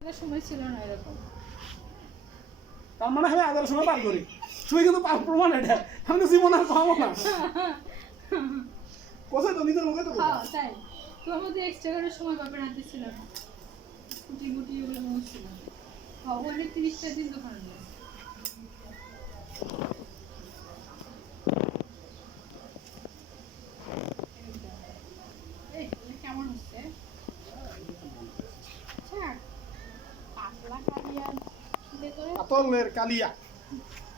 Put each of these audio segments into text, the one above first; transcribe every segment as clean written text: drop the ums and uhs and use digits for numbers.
সময় ছিল না এরকম। তার মানে আমি আদার সময় পার করি তুই কিন্তু প্রমাণ এটা আমি তো জীবন আর পাবো না কোথায় তো নিজের মুখে তো হ্যাঁ তাই তোমার মধ্যে এক্সট্রা করে সময় পাবে রাতে ছিল না ছুটি মুটি ওগুলো বলছিল হ্যাঁ ওখানে 30টা দিন দোকান নেই কেমন হচ্ছে কাতলের কালিয়া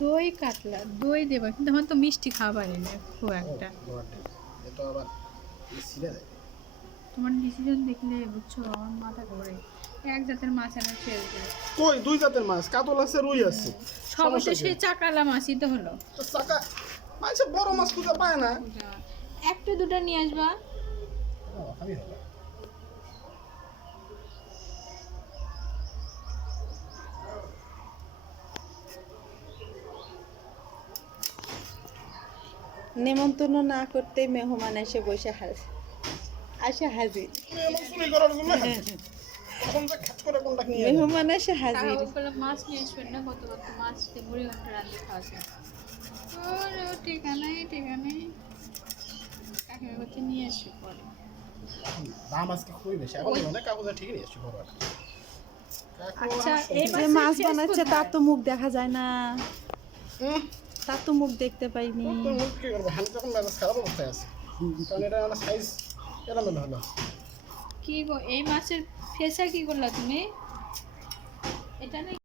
দই কাতলা দই দেবা কিন্তু আমার তো মিষ্টি খাবার না খুব একটা এটা আবার সিলে দেয় তোমার ডিসিশন দেখলে বুঝছো আমার মাথা ঘোরে এক জাতের মাছ আনা ছেড়ে দেবে কই দুই জাতের মাছ কাতল আছে রুই আছে সব তো সেই চাকালা মাছই তো হলো তো চাকা মাছ বড় মাছ খুঁজে পায় না একটা দুটো নিয়ে আসবা আমি হলো নেমন্তন্ন না করতেই মেহমান এসে বসে হাজির চুরি করার জন্য এখন যে খাট করে কোনটা নিয়ে মেহমান এসে হাজির মাছ নিয়ে আসবেন না কত কত মাছ মুড়ি ঘন্টা রান্না খাওয়া যায় ঠিকানাই কাকিমা করতে নিয়ে আসবে পরে দাম আজকে খুবই বেশি এখন অনেক কাগজে ঠিক নিয়ে আসছি বড় আচ্ছা এই যে মাছ বানাচ্ছে তার তো মুখ দেখা যায় না তার তো মুখ দেখতে পাইনি তোর মুখ কি করবো হ্যান্ড যখন মেজাজ খারাপ অবস্থায় আছে কারণ এটা আমার সাইজ এলোমেলো হলো কি গো এই মাছের ফেসা কি করলা তুমি এটা না